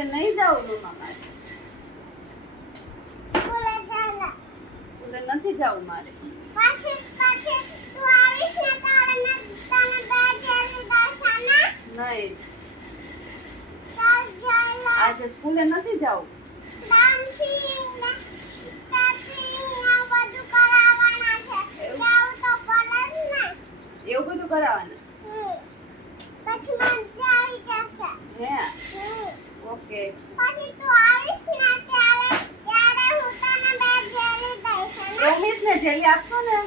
સ્કૂલે નહીં જાવું મમ્મા મારે. સ્કૂલે નથી જાવું મારે. નહીં, આજે સ્કૂલે નથી જાવું. એવું બધું કરાવવાનું. હે ઓકે. પ્રોમિસ ને જેલી આપશો ને.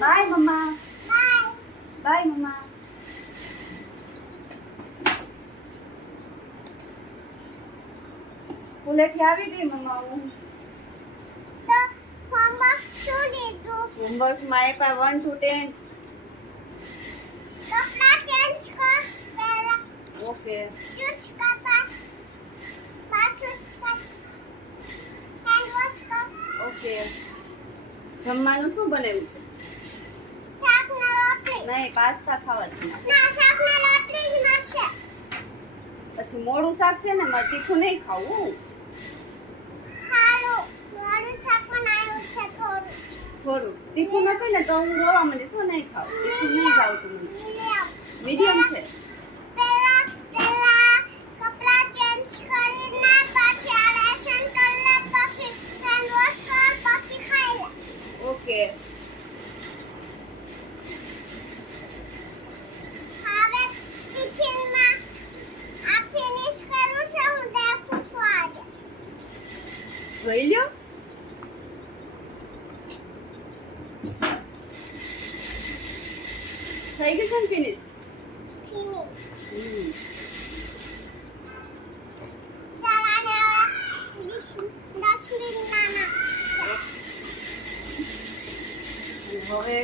By mamma. બાય મમ્મા. સ્કૂલેથી આવી ગઈ મમ્મા હું. હોમવર્કમાં આપ્યા 1 to 10. ઓકે. ઓકે. જમવાનું શું બનાવ્યું છે? નહીં, પાસ્તા ખાવા છે. પછી મોડું શાક છે ને, મારે તીખું નહીં ખાવું. થોડું તીખું નથી ને તો હું રોવા માંડીશ. શું નહીં ખાવું? તીખું નહીં ભાવતું મને. મીડિયમ છે. ઓકે. જોઈ લ્યો. થઈ ગયું છે ને ફિનિશ? હવે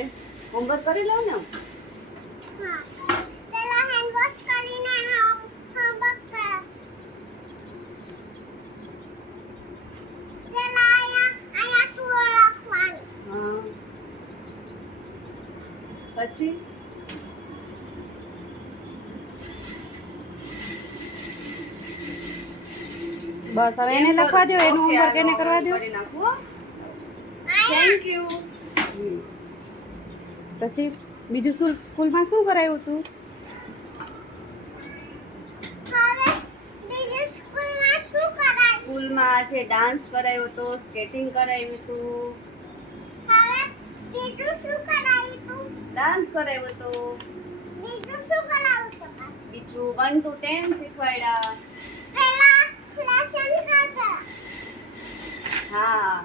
હોમવર્ક કરી લઉં ને. પછી બસ હવે એને લખવા દો, એનું હોમવર્ક એને કરવા દો. Thank you. પછી બીજું શું સ્કૂલમાં શું કરાયું તું? સ્કૂલમાં આજે ડાન્સ કરાયો તો, સ્કેટિંગ કરાયું હતું. ડાન્સ કરાયો તો. બીજું 1 to 10 શીખવાડ્યા. હા.